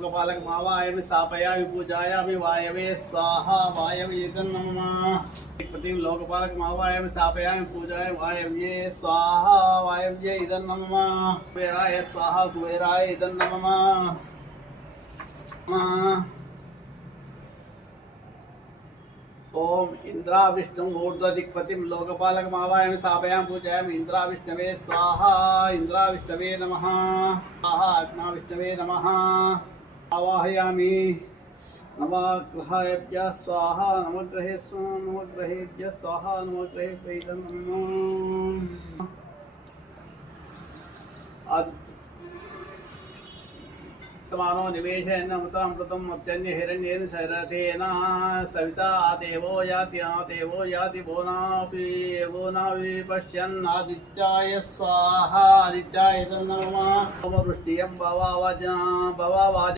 लोकपालक मावायमि स्थापयामि पूजायामि वायवे स्वाहा वायवे नमः पतिं लोकपालक मावायमि स्थापयामि पूजायामि वायव्ये स्वाहा वायव्ये इदं नमः कुबेराय स्वाहा कुबेराय इदं नमः ओम इंद्रा विष्णु ऊर्ध्वदिक्पतिं लोकपालक मावायमि स्थापयामि पूजयामि इंद्रा विष्णवे स्वाहा इंद्रा विष्णवे नमः स्वाहा अग्ना विष्णवे नमः आवाहयामि नवग्रहेभ्यः स्वाहा नवग्रहेभ्यः स्वाहा नवग्रहेभ्यः नमः मानो निवेशयन् अमृतम् अप्यन्य हिरण्येन शरथेन सविता देवो याति वो नापि पश्यन् आदित्याय स्वाहा आदित्याय नमः वृष्टियं भवावाज